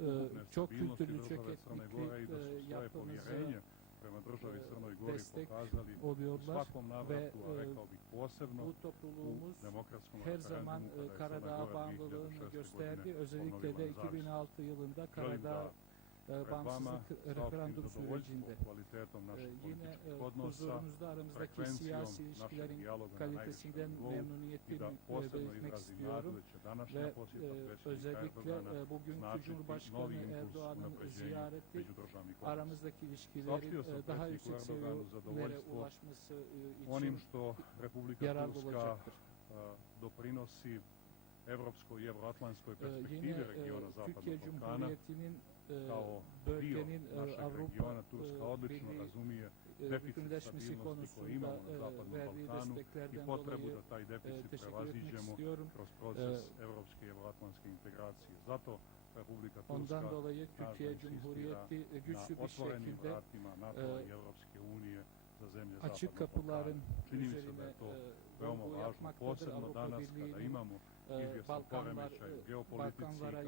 olduğumuz e, çok kültürlü, çok etnikli povjerenje prema državi Crnoj Gori pokazali u oluyorlar svakom navratu, a ve, rekao bih posebno bu u topluluğumuz demokratskom her zaman Karadağ bağımlılığını 2006. gösterdi. Özellikle de ponovila nezavisnost. 2006 yılında Karadağ e, vama bağımsızlık referandum sürecinde e, naših yine e, huzurunuzda aramızdaki siyasi ilişkilerin kalitesinden najvišem nivou i memnuniyetim da e, belirtmek istiyorum. Ve e, özellikle bugünkü Cumhurbaşkanı Erdoğan'ın ziyareti aramızdaki ilişkilerin daha yüksek seviyelere ulaşması için Turska olacaktır. doprinosi evropskoj i evroatlantskoj E, perspektivi Yine regiona e, Zapadnog Balkana e, kao dio e, našeg Avrupa regiona Turska e, odlično razumije e, deficit stabilnosti koji imamo na e, Zapadnom Balkanu i potrebu da taj e, deficit prevaziđemo kroz proces evropske i evroatlantske integracije. Zato Republika Turska Türkiye insistira e, na otvorenim vratima NATO e, i Evropske unije za zemlje Zapadnog Balkana. Čini mi se da je to e, veoma važno, posebno danas kada imamo e, izvjesan Balkanvar, poremećaj geopolitici kada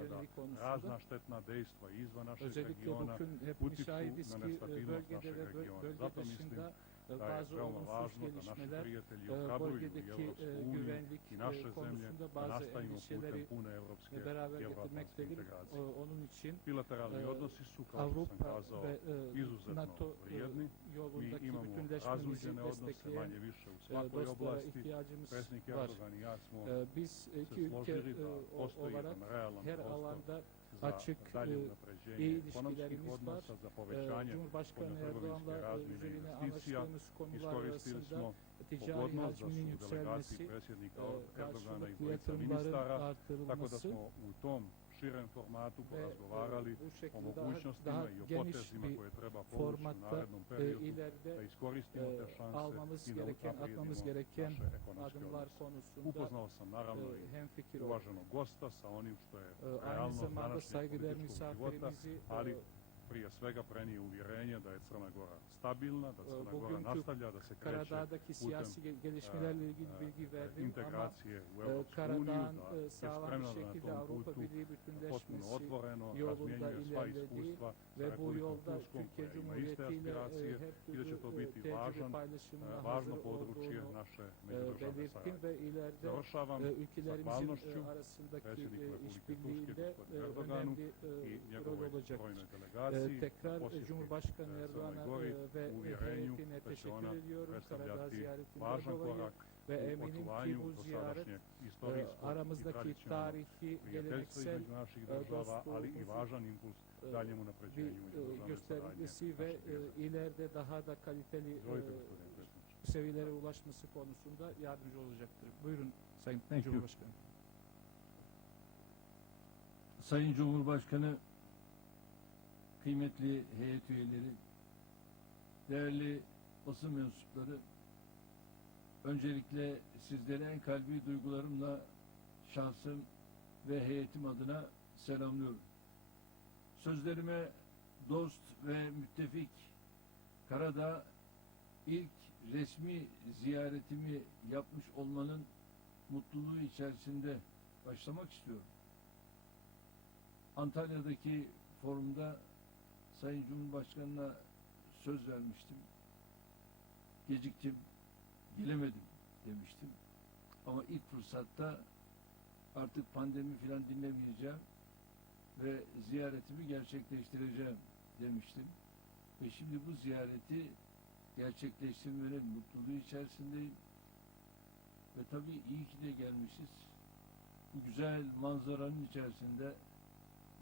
razna štetna dejstva izvan našeg regiona utiču na nestabilnost našeg regiona. Zato mislim da je veoma važno da naši prijatelji ohrabruju Evropsku uniju i naše zemlje da nastavimo putem pune evropske i evroatlanske integracije. Bilateralni odnosi su, kao što sam kazao, izuzetno vrijedni. Mi imamo razuđene odnose manje više u svakoj oblasti. Presnik Erdogan i ja smo se složili da postoji jedan realan postav za dalje unapređenje ekonomskih odnosa, za povećanje poljotrgovinske razmine i investicija. Iskoristili smo pogodnost da su delegaciji predsjednika Erdogana i dvojica ministara, tako da smo u tom širem formatu ve e, porazgovarali bu o mogućnostima daha i o potezima koje treba povući u narednom e, periodu, da ileride iskoristimo e, te šanse almamız i da gereken, atmamız unaprijedimo gereken naše ekonomske adımlar odnose. konusunda Upoznao sam naravno e, hem fikir uvaženog gosta sa onim što je E, zamanda današnjeg političkog života, ali e, prije svega prenio uvjerenje da je Crna Gora stabilna, da Crna Gora nastavlja, da se kreće putem uh, integracije u Evropsku uniju, da je spremna na tom putu potpuno otvoreno, razmijenjuje sva iskustva sa Republikom Turskom koja ima iste aspiracije i da će to biti važan, e, važno područje naše međudržavne saradnje. Završavam zahvalnošću predsjedniku Republike Turske, gospodinu Erdoganu i njegovoj brojnoj delegaciji. Tekrar Cumhurbaşkanı e, Erdoğan'a ve heyetine teşekkür ediyorum Karadağ ziyaretinden dolayı ve eminim ki bu ziyaret e, aramızdaki tarihi, geleneksel e, država, ali i dostluğumuzu, važan impuls daljem bir göstergesi ve ileride daha da kaliteli seviyelere ulaşması konusunda yardımcı olacaktır. Buyurun Sayın Thank you. Cumhurbaşkanı. Sayın Cumhurbaşkanı, kıymetli heyet üyeleri, değerli basın mensupları, öncelikle sizlere en kalbi duygularımla şahsım ve heyetim adına selamlıyorum. Sözlerime dost ve müttefik Karadağ ilk resmi ziyaretimi yapmış olmanın mutluluğu içerisinde başlamak istiyorum. Antalya'daki forumda Sayın Cumhurbaşkanı'na söz vermiştim. Geciktim, gelemedim demiştim. Ama ilk fırsatta artık pandemi filan dinlemeyeceğim ve ziyaretimi gerçekleştireceğim demiştim. Ve şimdi bu ziyareti gerçekleştirmenin mutluluğu içerisindeyim. Ve tabii iyi ki de gelmişiz. Bu güzel manzaranın içerisinde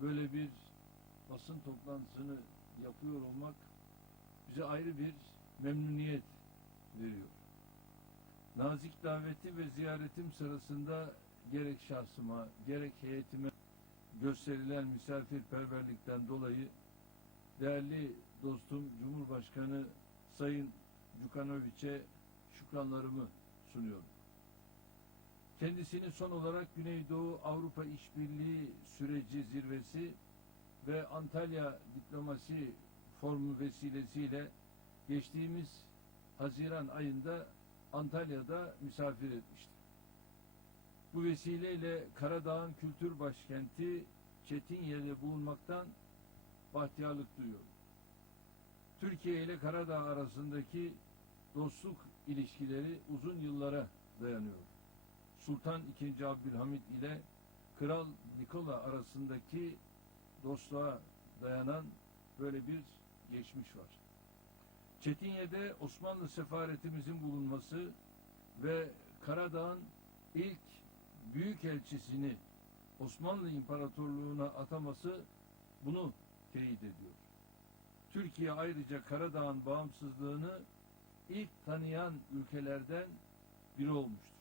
böyle bir basın toplantısını yapıyor olmak bize ayrı bir memnuniyet veriyor. Nazik daveti ve ziyaretim sırasında gerek şahsıma gerek heyetime gösterilen misafirperverlikten dolayı değerli dostum Cumhurbaşkanı Sayın Cukanoviç'e şükranlarımı sunuyorum. Kendisini son olarak Güneydoğu Avrupa İşbirliği süreci zirvesi ve Antalya Diplomasi Forumu vesilesiyle geçtiğimiz Haziran ayında Antalya'da misafir etmiştir. Bu vesileyle Karadağ'ın kültür başkenti Çetinye'de bulunmaktan bahtiyarlık duyuyorum. Türkiye ile Karadağ arasındaki dostluk ilişkileri uzun yıllara dayanıyor. Sultan II. Abdülhamit ile Kral Nikola arasındaki dostluğa dayanan böyle bir geçmiş var. Çetinye'de Osmanlı sefaretimizin bulunması ve Karadağ'ın ilk büyükelçisini Osmanlı İmparatorluğu'na ataması bunu teyit ediyor. Türkiye ayrıca Karadağ'ın bağımsızlığını ilk tanıyan ülkelerden biri olmuştur.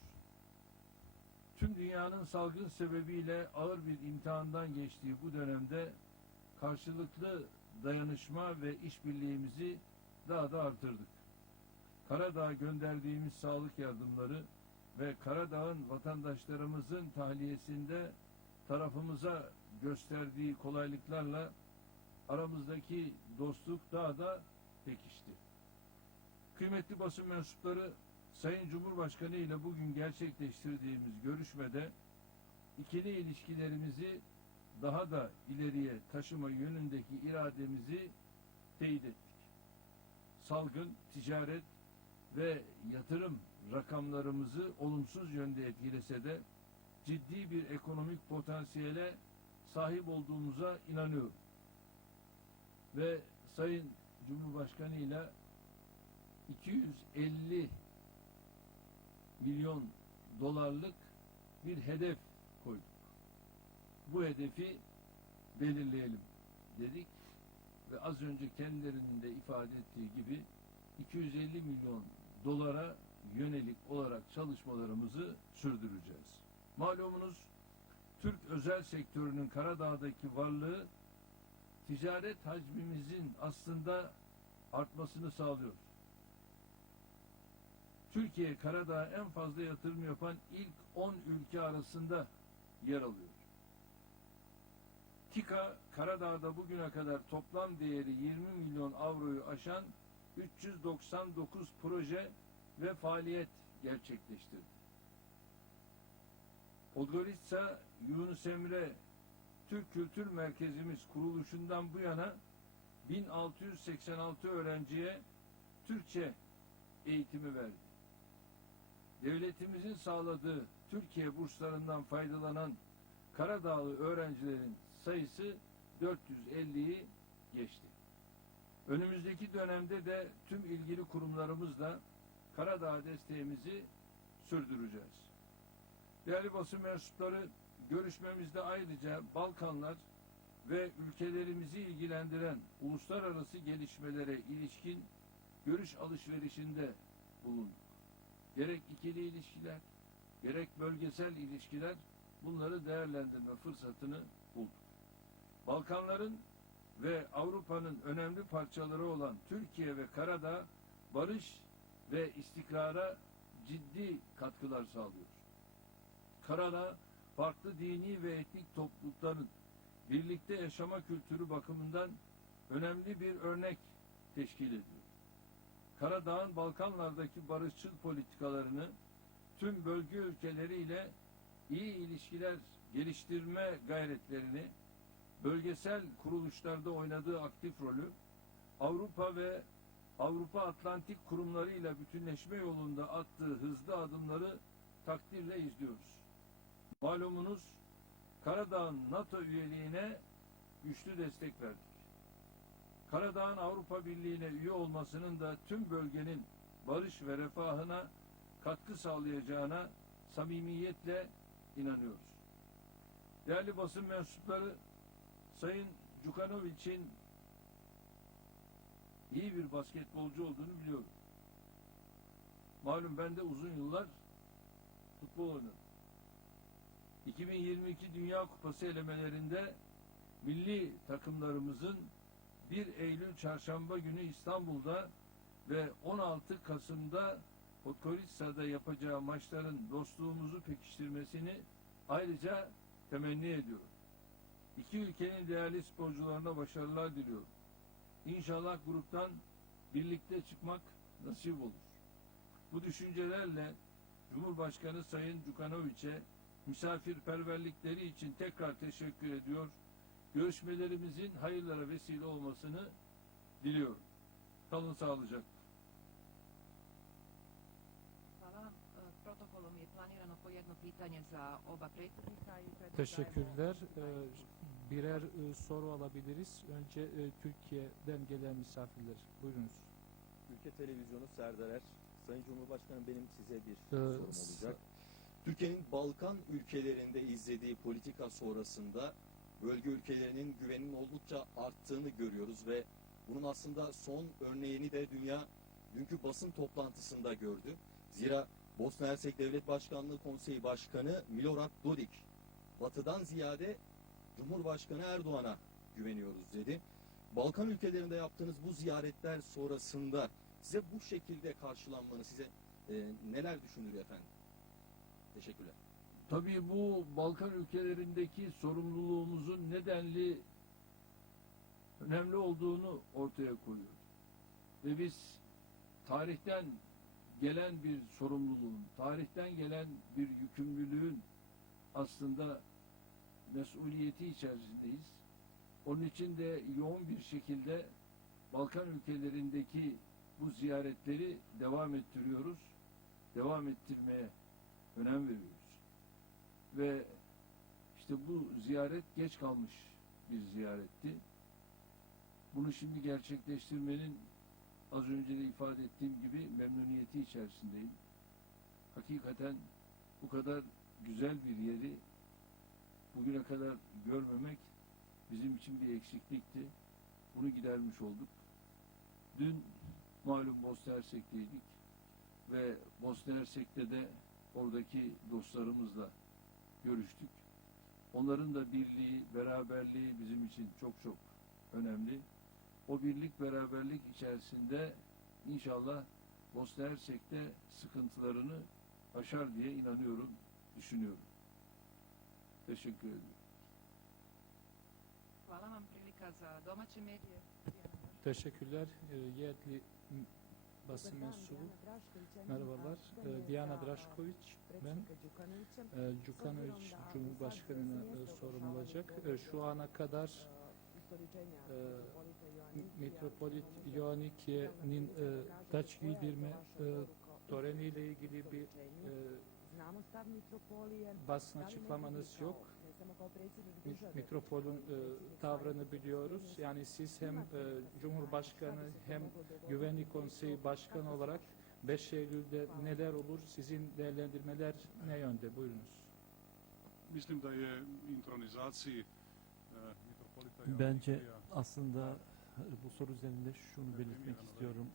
Tüm dünyanın salgın sebebiyle ağır bir imtihandan geçtiği bu dönemde karşılıklı dayanışma ve işbirliğimizi daha da artırdık. Karadağ'a gönderdiğimiz sağlık yardımları ve Karadağ'ın vatandaşlarımızın tahliyesinde tarafımıza gösterdiği kolaylıklarla aramızdaki dostluk daha da pekişti. Kıymetli basın mensupları Sayın Cumhurbaşkanı ile bugün gerçekleştirdiğimiz görüşmede ikili ilişkilerimizi daha da ileriye taşıma yönündeki irademizi teyit ettik. Salgın, ticaret ve yatırım rakamlarımızı olumsuz yönde etkilese de ciddi bir ekonomik potansiyele sahip olduğumuza inanıyorum. Ve Sayın Cumhurbaşkanı ile 250 milyon dolarlık bir hedef koyduk. Bu hedefi belirleyelim dedik ve az önce kendilerinin de ifade ettiği gibi 250 milyon dolara yönelik olarak çalışmalarımızı sürdüreceğiz. Malumunuz Türk özel sektörünün Karadağ'daki varlığı ticaret hacmimizin aslında artmasını sağlıyor. Türkiye Karadağ'a en fazla yatırım yapan ilk 10 ülke arasında yer alıyor. TİKA Karadağ'da bugüne kadar toplam değeri 20 milyon avroyu aşan 399 proje ve faaliyet gerçekleştirdi. Podgorica Yunus Emre Türk Kültür Merkezimiz kuruluşundan bu yana 1686 öğrenciye Türkçe eğitimi verdi. Devletimizin sağladığı Türkiye burslarından faydalanan Karadağlı öğrencilerin sayısı 450'yi geçti. Önümüzdeki dönemde de tüm ilgili kurumlarımızla Karadağ desteğimizi sürdüreceğiz. Değerli basın mensupları görüşmemizde ayrıca Balkanlar ve ülkelerimizi ilgilendiren uluslararası gelişmelere ilişkin görüş alışverişinde bulunduk. Gerek ikili ilişkiler, gerek bölgesel ilişkiler bunları değerlendirme fırsatını bulduk. Balkanların ve Avrupa'nın önemli parçaları olan Türkiye ve Karadağ barış ve istikrara ciddi katkılar sağlıyor. Karadağ farklı dini ve etnik toplulukların birlikte yaşama kültürü bakımından önemli bir örnek teşkil ediyor. Karadağ'ın Balkanlardaki barışçıl politikalarını tüm bölge ülkeleriyle iyi ilişkiler geliştirme gayretlerini bölgesel kuruluşlarda oynadığı aktif rolü Avrupa ve Avrupa Atlantik kurumlarıyla bütünleşme yolunda attığı hızlı adımları takdirle izliyoruz. Malumunuz Karadağ'ın NATO üyeliğine güçlü destek verdik. Karadağ'ın Avrupa Birliği'ne üye olmasının da tüm bölgenin barış ve refahına katkı sağlayacağına samimiyetle inanıyoruz. Değerli basın mensupları Sayın Cukanovic'in iyi bir basketbolcu olduğunu biliyorum. Malum ben de uzun yıllar futbol oynadım. 2022 Dünya Kupası elemelerinde milli takımlarımızın 1 Eylül çarşamba günü İstanbul'da ve 16 Kasım'da Podgorica'da yapacağı maçların dostluğumuzu pekiştirmesini ayrıca temenni ediyorum. İki ülkenin değerli sporcularına başarılar diliyorum. İnşallah gruptan birlikte çıkmak nasip olur. Bu düşüncelerle Cumhurbaşkanı Sayın Cukanovic'e misafirperverlikleri için tekrar teşekkür ediyor. Görüşmelerimizin hayırlara vesile olmasını diliyorum. Kalın sağlıcakla. E, Protokolom je planirano po jedno pitanje za oba predsjednika. i predlažemo- Teşekkürler. Ee, birer e, soru alabiliriz. Önce e, Türkiye'den gelen misafirler. Buyurunuz. Ülke Televizyonu Serdar Er. Sayın Cumhurbaşkanım benim size bir Ee, sorum olacak. Türkiye'nin Balkan ülkelerinde izlediği politika sonrasında bölge ülkelerinin güveninin oldukça arttığını görüyoruz ve bunun aslında son örneğini de dünya dünkü basın toplantısında gördü. Zira Bosna Hersek Devlet Başkanlığı Konseyi Başkanı Milorad Dodik batıdan ziyade Cumhurbaşkanı Erdoğan'a güveniyoruz dedi. Balkan ülkelerinde yaptığınız bu ziyaretler sonrasında size bu şekilde karşılanmanı size e, neler düşündürüyor efendim? Teşekkürler. Tabii bu Balkan ülkelerindeki sorumluluğumuzun nedenli önemli olduğunu ortaya koyuyor. Ve biz tarihten gelen bir sorumluluğun, tarihten gelen bir yükümlülüğün aslında mesuliyeti içerisindeyiz. Onun için de yoğun bir şekilde Balkan ülkelerindeki bu ziyaretleri devam ettiriyoruz. Devam ettirmeye önem veriyoruz. Ve işte bu ziyaret geç kalmış bir ziyaretti. Bunu şimdi gerçekleştirmenin az önce de ifade ettiğim gibi memnuniyeti içerisindeyim. Hakikaten bu kadar güzel bir yeri bugüne kadar görmemek bizim için bir eksiklikti. Bunu gidermiş olduk. Dün malum Bosna Hersek'teydik ve Bosna Hersek'te de oradaki dostlarımızla görüştük. Onların da birliği, beraberliği bizim için çok çok önemli. O birlik, beraberlik içerisinde inşallah Bosna Hersek'te sıkıntılarını aşar diye inanıyorum, düşünüyorum. Teşekkür ederim. Hvala vam prilika za domaće medije. Teşekkürler. Ee, yerli basın mensubu. Merhabalar. Ee, Diana Drašković. Ben e, Đukanović Cumhurbaşkanı'na e, sorum olacak. E, şu ana kadar e, Metropolit Ioanniki'nin e, taç giydirme e, töreniyle ilgili bir e, basın açıklamanız yok. Metropol'ün e, tavrını biliyoruz. Yani siz hem e, Cumhurbaşkanı hem Güvenlik Konseyi Başkanı olarak 5 Eylül'de neler olur? Sizin değerlendirmeler ne yönde? Buyurunuz. E, Bence aslında e, bu soru üzerinde şunu belirtmek istiyorum.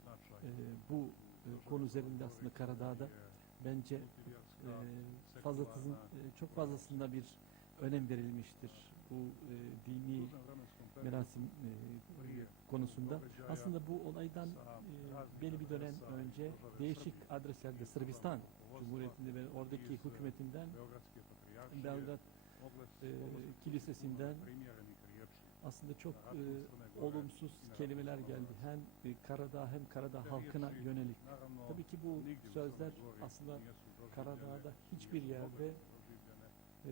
Ee, bu e, konu üzerinde aslında Karadağ'da bence e, fazlasının, e, çok fazlasında bir önem verilmiştir bu e, dini merasim e, konusunda. Aslında bu olaydan e, belli bir dönem önce değişik adreslerde Sırbistan Cumhuriyeti'nde ve oradaki hükümetinden Belgrad e, Kilisesi'nden aslında çok e, olumsuz kelimeler geldi. Hem e, Karadağ hem Karadağ halkına yönelik. Tabii ki bu sözler aslında Karadağ'da hiçbir yerde e,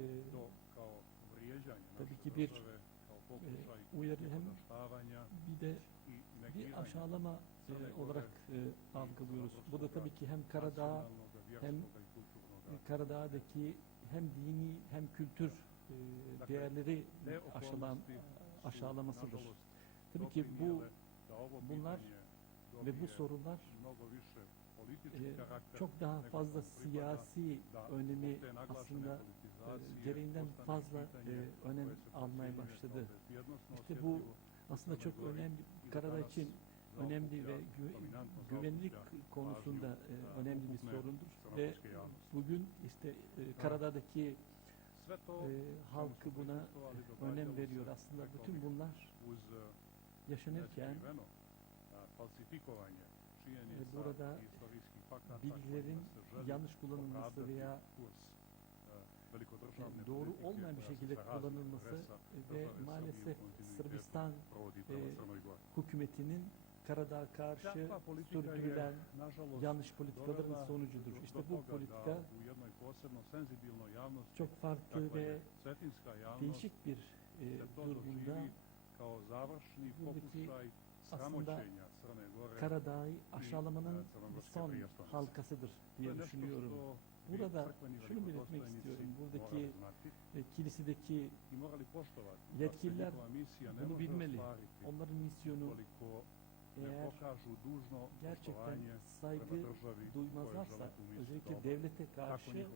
tabii ki bir e, uyarı hem bir de bir aşağılama e, olarak e, algılıyoruz. Bu da tabii ki hem Karadağ hem Karadağ'daki hem dini hem kültür e, değerleri aşılan, aşağılamasıdır. Tabii ki bu bunlar ve bu sorunlar e, çok daha fazla siyasi önemi aslında e, gereğinden fazla e, önem almaya başladı. İşte bu aslında çok önemli, Karadağ için önemli ve gü- güvenlik konusunda e, önemli bir sorundur ve bugün işte e, Karadağ'daki e, halkı buna önem veriyor. Aslında bütün bunlar yaşanırken e, burada bilgilerin yanlış kullanılması veya doğru olmayan bir şekilde kullanılması e, ve maalesef Sırbistan e, hükümetinin Karadağ karşı sürdürülen yanlış politikaların sonucudur. İşte bu politika çok farklı ve değişik bir e, završni buradaki aslında. Karadağ'ı aşağılamanın son halkasıdır diye düşünüyorum. Burada şunu belirtmek istiyorum. Buradaki e, kilisedeki yetkililer bunu bilmeli. onların misyonu eğer gerçekten saygı duymazlarsa özellikle devlete karşı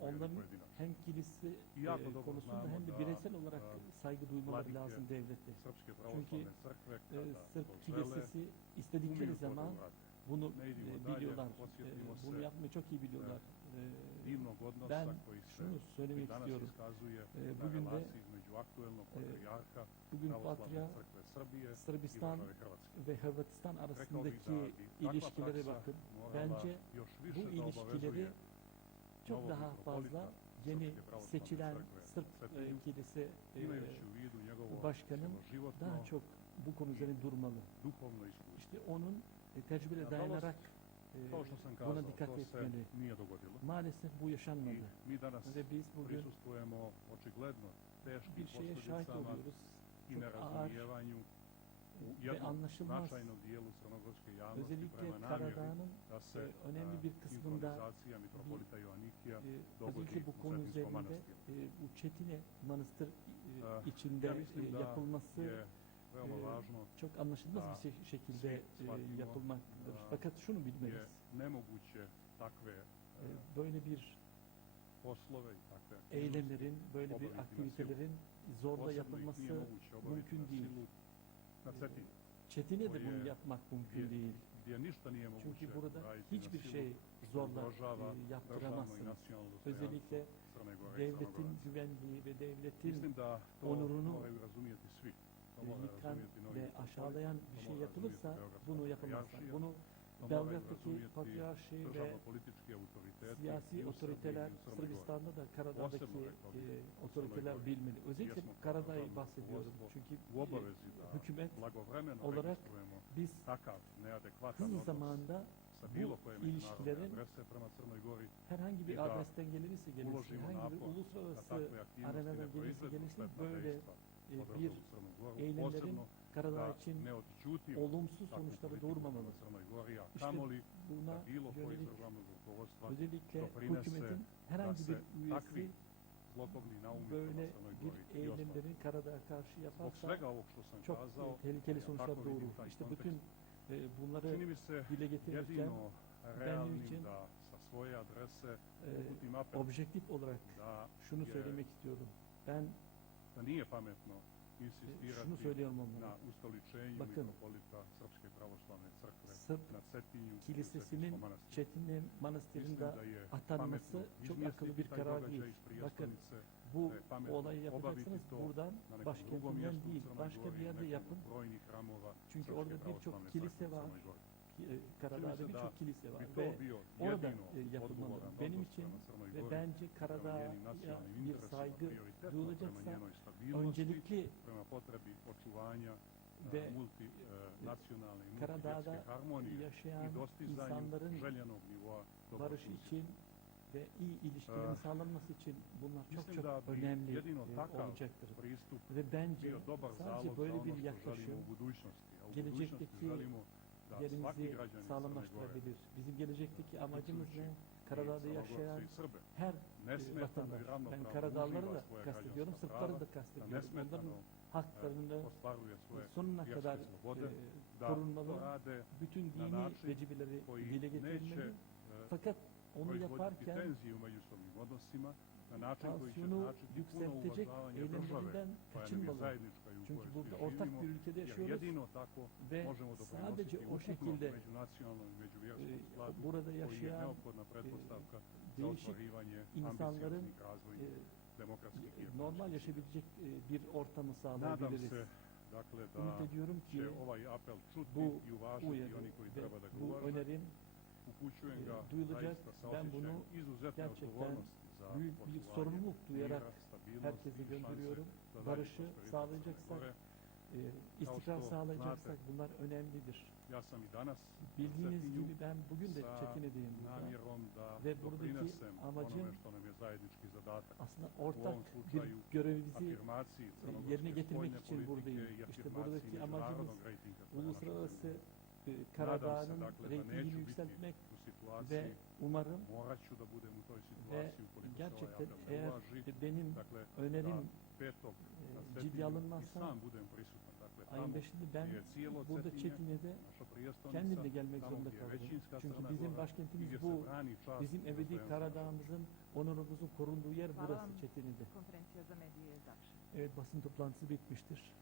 onların hem kilise e, konusunda hem de da, bireysel olarak e, saygı duymaları lazım devlete. Crkve E, Sırp kilisesi istedikleri zaman. Bunu e, biliyorlar. E, bunu yapmayı çok iyi biliyorlar. E, ben şunu söylemek istiyorum. E, bugün de patrijarha bugün i Sırbistan ve Hırvatistan arasındaki ilişkilere bakın. Bence bu ilişkileri çok daha fazla yeni seçilen Sırp e, kilise e, başkanın daha çok bu konu üzerine durmalı. İşte onun e, Nažalost, dayanarak e, buna dikkat etmeli. Maalesef bu yaşanmadı. danas Ve biz bugün bir şeye şahit oluyoruz. Çok ağır ve anlaşılmaz özellikle Karadağ'ın e, önemli bir kısmında Joannikija e, özellikle bu konu üzerinde e, bu Çetine Manastır e, içinde e, yapılması e, çok anlaşılmaz bir şey- şekilde svi e, yapılmaktadır. Fakat şunu bilmeliyiz. E, e, böyle bir eylemlerin, böyle bir aktivitelerin zorla yapılması mümkün değil. Cetinju, Çetine de bunu yapmak mümkün değil. Çünkü burada hiçbir şey zorla e, yaptıramazsınız. Özellikle devletin güvenliği ve devletin onurunu yıkan ve aşağılayan bir şey yapılırsa bunu patrijaršija, Bunu Belgrad'daki patriarşi ve siyasi otoriteler. Sırbistan'da da Karadağ'daki e, otoriteler bilmeli. Özellikle Karadağ'ı bahsediyorum. Çünkü e, hükümet olarak biz hızlı zamanda bu ilişkilerin herhangi bir adresten gelirse gelirse, herhangi bir uluslararası arenadan gelirse gelirse böyle e, po bir eylemlerin Karadağ da için olumsuz sonuçları doğurmamalı. İşte Buna yönelik özellikle hükümetin herhangi bir üyesi böyle bir eylemlerin Karadağ'a karşı yaparsa çok e, tehlikeli sonuçlar doğurur. İşte bütün e, bunları dile getirirken realnim için, e, objektif olarak şunu söylemek istiyorum. Ben da nije pametno e, insistirati şunu söylüyorum onlara. na ustoličenju Bakın, mitropolita Srpske pravoslavne crkve Sırp na Cetinju kilisesinin. Çetinli Manastırı'nda atanması çok akıllı bir karar değil. Bakın bu olayı yapacaksınız buradan başkentinden değil başka bir yerde yapın. Çünkü orada birçok kilise var. Crnoj Gori. E, Karadağ'da birçok kilise var ve orada e, yapılmalı. Benim için ve bence Karadağ'a bir saygı duyulacaksa stabilnosti, öncelikli očuvanja ve Karadağ'da yaşayan insanların željenog nivoa barış dobrosusjedstva. için ve iyi ilişkilerin sağlanması için bunlar çok çok önemli e, olacaktır. Ve bence sadece böyle bir yaklaşım gelecekteki Gore, sağlamlaştırabilir. Bizim gelecekteki amacımız ne? Karadağ'da yaşayan her e, vatandaş. Ben Karadağları da kastediyorum, Sırpları da kastediyorum. Onların e, haklarını sonuna kadar e, korunmalı. bütün dini vecibeleri dile getirilmeli. e, Fakat onu yaparken tansiyonu yükseltecek eylemlerinden kaçınmalı. Çünkü burada ortak bir ülkede yaşıyoruz ve sadece o şekilde e, burada yaşayan za değişik insanların e, normal yaşayabilecek e, bir ortamı sağlayabiliriz. dakle da ediyorum ki će ovaj apel čuti bu i uvažiti uyarı oni koji ve treba da ga bu önerim Upućujem e, ga duyulacak. Ben bunu gerçekten büyük bir sorumluluk duyarak mira, stabilnosti herkese i šanse gönderiyorum. Barışı sağlayacaksak e, e, istikrar sağlayacaksak bunlar önemlidir. Bildiğiniz gibi ben bugün de Çetin'edeyim burada. Ve buradaki amacım-. Aslında ortak bir görevimizi afirmaciji yerine getirmek için buradayım. İşte buradaki amacımız uluslararası e, Karadağ'ın reytingini yükseltmek ve umarım gerçekten eğer benim önerim e, ciddi alınmazsa ayın tamo 5'inde ben burada Çetin'e kendim de gelmek zorunda većinska Çünkü bizim başkentimiz bu. Bizim ebedi Karadağ'ımızın, onurumuzun korunduğu yer burası. Çetin'de. Evet basın toplantısı bitmiştir.